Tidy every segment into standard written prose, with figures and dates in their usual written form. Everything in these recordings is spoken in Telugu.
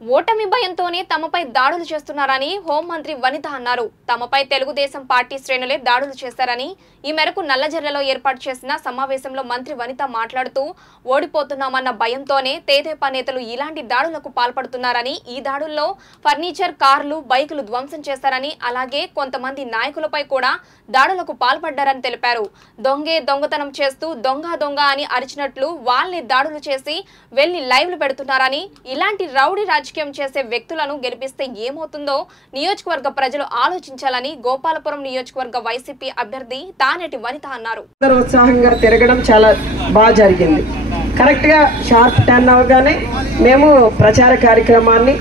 ఓటమి భయంతోనే తమపై దాడులు చేస్తున్నారని హోంమంత్రి వనిత అన్నారు. తమపై తెలుగుదేశం పార్టీ శ్రేణులే దాడులు చేశారని ఈ మేరకు నల్లజర్లలో ఏర్పాటు చేసిన సమావేశంలో మంత్రి వనిత మాట్లాడుతూ ఓడిపోతున్నామన్న భయంతోనే తెదేపా నేతలు ఇలాంటి దాడులకు పాల్పడుతున్నారని, ఈ దాడుల్లో ఫర్నిచర్, కార్లు, బైకులు ధ్వంసం చేశారని, అలాగే కొంతమంది నాయకులపై కూడా దాడులకు పాల్పడ్డారని తెలిపారు. దొంగతనం చేస్తూ దొంగ దొంగ అని అరిచినట్లు వాళ్ళని దాడులు చేసి వెళ్లి లైవ్లు పెడుతున్నారని, ఇలాంటి రౌడీ రాజకీయం చేసే వ్యక్తులను గెలిపిస్తే ఏమవుతుందో నియోజకవర్గ ప్రజలు ఆలోచించాలని గోపాలపురం నియోజకవర్గ వైసీపీ అభ్యర్థి తానేటి వనిత అన్నారు. ఉత్సాహంగా తిరగడం చాలా బాగా జరిగింది. కరెక్ట్ గా షార్ప్ 10 అవగానే మేము ప్రచార కార్యక్రమాన్ని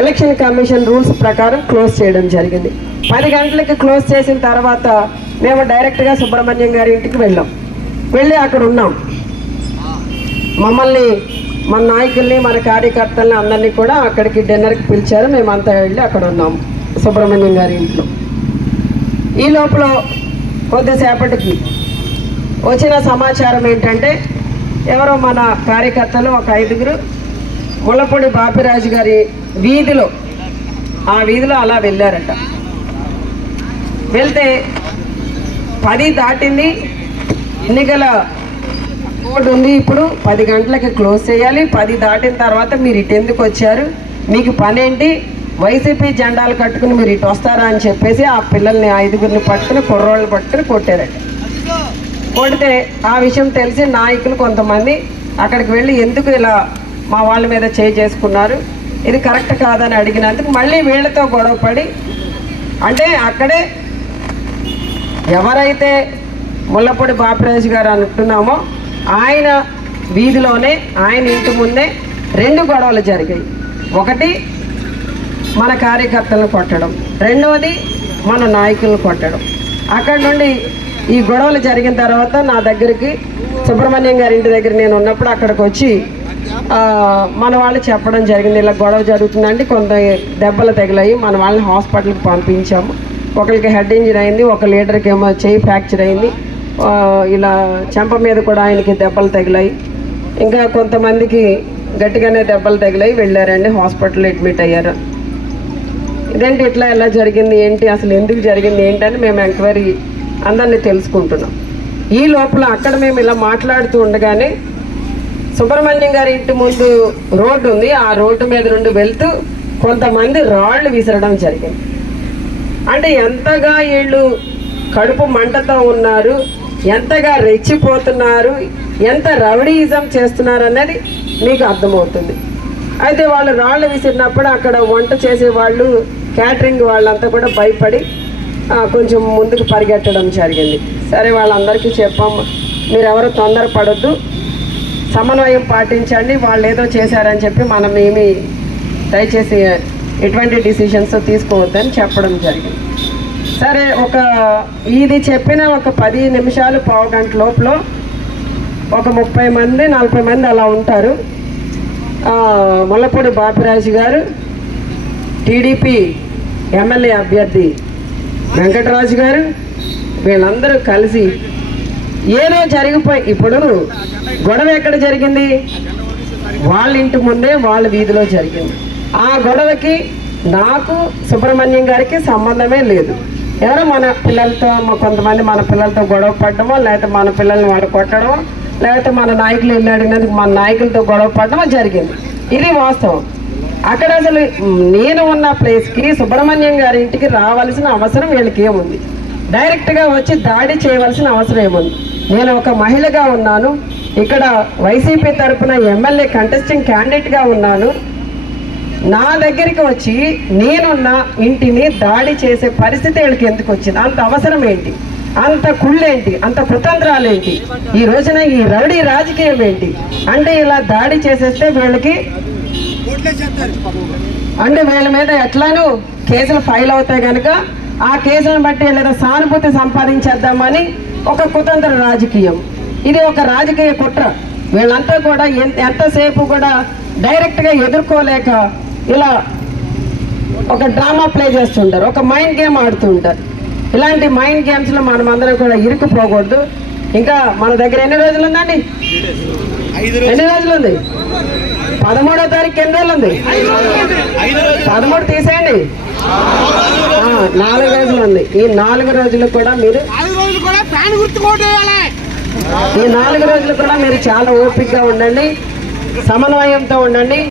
ఎలక్షన్ కమిషన్ రూల్స్ ప్రకారం క్లోజ్ చేయడం జరిగింది. 10 గంటలకి క్లోజ్ చేసిన తర్వాత మేము డైరెక్ట్ గా సుబ్రహ్మణ్యం గారి ఇంటికి వెళ్ళి అక్కడ ఉన్నాం. మమ్మల్ని, మన నాయకుల్ని, మన కార్యకర్తల్ని అందరినీ కూడా అక్కడికి డిన్నర్కి పిలిచారు. మేమంతా వెళ్ళి అక్కడ ఉన్నాం సుబ్రహ్మణ్యం గారి ఇంట్లో. ఈ లోపల కొద్దిసేపటికి వచ్చిన సమాచారం ఏంటంటే, ఎవరో మన కార్యకర్తలు ఒక 5గురు ముళ్ళపూడి బాపిరాజు గారి వీధిలో, ఆ వీధిలో అలా వెళ్ళారట. వెళ్తే 10 దాటింది, ఎన్నికల కోడ్ ఉంది, ఇప్పుడు 10 గంటలకి క్లోజ్ చేయాలి, 10 దాటిన తర్వాత మీరు ఇటు ఎందుకు వచ్చారు, మీకు పనేంటి, వైసీపీ జెండాలు కట్టుకుని మీరు ఇటు వస్తారా అని చెప్పేసి ఆ పిల్లల్ని 5గురిని పట్టుకుని, కుర్రోళ్ళు పట్టుకుని కొట్టారట. కొడితే ఆ విషయం తెలిసి నాయకులు కొంతమంది అక్కడికి వెళ్ళి ఎందుకు ఇలా మా వాళ్ళ మీద చేసుకున్నారు, ఇది కరెక్ట్ కాదని అడిగినందుకు మళ్ళీ వీళ్ళతో గొడవపడి, అంటే అక్కడే ఎవరైతే ముళ్ళపూడి బాపిరాజు గారు అంటున్నామో ఆయన వీధిలోనే, ఆయన ఇంటి ముందే 2 గొడవలు జరిగాయి. ఒకటి మన కార్యకర్తలను కొట్టడం, రెండవది మన నాయకులను కొట్టడం. అక్కడి నుండి ఈ గొడవలు జరిగిన తర్వాత నా దగ్గరికి, సుబ్రహ్మణ్యం గారి ఇంటి దగ్గర నేను ఉన్నప్పుడు అక్కడికి వచ్చి మన వాళ్ళు చెప్పడం జరిగింది, ఇలా గొడవ జరుగుతుందండి, కొంత దెబ్బలు తగిలాయి, మన వాళ్ళని హాస్పిటల్కి పంపించాము, ఒకరికి హెడ్ ఇంజరీ అయింది, ఒక లీడర్కి ఏమో చెయ్యి ఫ్రాక్చర్ అయింది, ఇలా చెంప మీద కూడా ఆయనకి దెబ్బలు తగిలాయి, ఇంకా కొంతమందికి గట్టిగానే దెబ్బలు తగిలాయి, వెళ్ళారండి, హాస్పిటల్లో అడ్మిట్ అయ్యారు. ఇదేంటి ఇట్లా ఎలా జరిగింది ఏంటి, అసలు ఎందుకు జరిగింది ఏంటని మేము ఎంక్వైరీ అందరినీ తెలుసుకుంటున్నాం. ఈ లోపల అక్కడ మేము ఇలా మాట్లాడుతూ ఉండగానే సుబ్రహ్మణ్యం గారి ఇంటి ముందు రోడ్డు ఉంది, ఆ రోడ్డు మీద నుండి వెళ్తూ కొంతమంది రాళ్ళు విసరడం జరిగింది. అంటే ఎంతగా వీళ్ళు కడుపు మంటతో ఉన్నారు, ఎంతగా రెచ్చిపోతున్నారు, ఎంత రౌడీయిజం చేస్తున్నారు అన్నది మీకు అర్థమవుతుంది. అయితే వాళ్ళు రాళ్ళు విసిరినప్పుడు అక్కడ వంట చేసే వాళ్ళు, క్యాటరింగ్ వాళ్ళంతా కూడా భయపడి కొంచెం ముందుకు పరిగెట్టడం జరిగింది. సరే వాళ్ళందరికీ చెప్పాము, మీరెవరు తొందరపడొద్దు, సమన్వయం పాటించండి, వాళ్ళు ఏదో చేశారని చెప్పి మనం ఏమి దయచేసి ఎటువంటి డిసిషన్స్ తీసుకోవద్దని చెప్పడం జరిగింది. సరే, ఇది చెప్పిన ఒక 10 నిమిషాలు, పావు గంట లోపల ఒక 30 మంది 40 మంది అలా ఉంటారు. ముళ్ళపూడి బాపిరాజు గారు, టీడీపీ ఎమ్మెల్యే అభ్యర్థి వెంకటరాజు గారు, వీళ్ళందరూ కలిసి ఏదో జరిగిపోయి, ఇప్పుడు గొడవ ఎక్కడ జరిగింది, వాళ్ళ ఇంటి ముందే వాళ్ళ వీధిలో జరిగింది. ఆ గొడవకి నాకు సుబ్రహ్మణ్యం గారికి సంబంధమే లేదు. ఎవరో మన పిల్లలతో, కొంతమంది మన పిల్లలతో గొడవ పడడమో, లేకపోతే మన పిల్లల్ని వాళ్ళు కొట్టడమో, లేకపోతే మన నాయకులు వెళ్ళి అడిగినందుకు మన నాయకులతో గొడవ పడడమో జరిగింది. ఇది వాస్తవం. అక్కడ అసలు నేను ఉన్న ప్లేస్కి సుబ్రహ్మణ్యం గారి ఇంటికి రావాల్సిన అవసరం వీళ్ళకి ఏముంది, డైరెక్ట్గా వచ్చి దాడి చేయవలసిన అవసరం ఏముంది. నేను ఒక మహిళగా ఉన్నాను, ఇక్కడ వైసీపీ తరఫున ఎమ్మెల్యే కంటెస్టింగ్ క్యాండిడేట్గా ఉన్నాను, నా దగ్గరికి వచ్చి నేనున్న ఇంటిని దాడి చేసే పరిస్థితి వీళ్ళకి ఎందుకు వచ్చింది, అంత అవసరం ఏంటి, అంత కుళ్ళేంటి, అంత కుతంత్రాలేంటి, ఈ రోజున ఈ రౌడీ రాజకీయం ఏంటి అంటే, ఇలా దాడి చేసేస్తే వీళ్ళకి అంటే వీళ్ళ మీద ఎట్లానూ కేసులు ఫైల్ అవుతాయి కనుక ఆ కేసులను బట్టి లేదా సానుభూతి సంపాదించేద్దామని ఒక కుతంత్ర రాజకీయం, ఇది ఒక రాజకీయ కుట్ర. వీళ్ళంతా కూడా ఎంతసేపు కూడా డైరెక్ట్గా ఎదుర్కోలేక ఇలా ఒక డ్రామా ప్లే చేస్తుంటారు, ఒక మైండ్ గేమ్ ఆడుతూ ఉంటారు. ఇలాంటి మైండ్ గేమ్స్లో మనమందరం కూడా ఇరుక్కుపోకూడదు. ఇంకా మన దగ్గర ఎన్ని రోజులు ఉందండి, ఎన్ని రోజులు ఉంది, 13వ తారీఖు ఎన్ని రోజులు ఉంది? 13 తీసేయండి. 4 రోజులు ఉంది. ఈ 4 రోజులు కూడా మీరు చాలా ఓపికగా ఉండండి, సమన్వయంతో ఉండండి.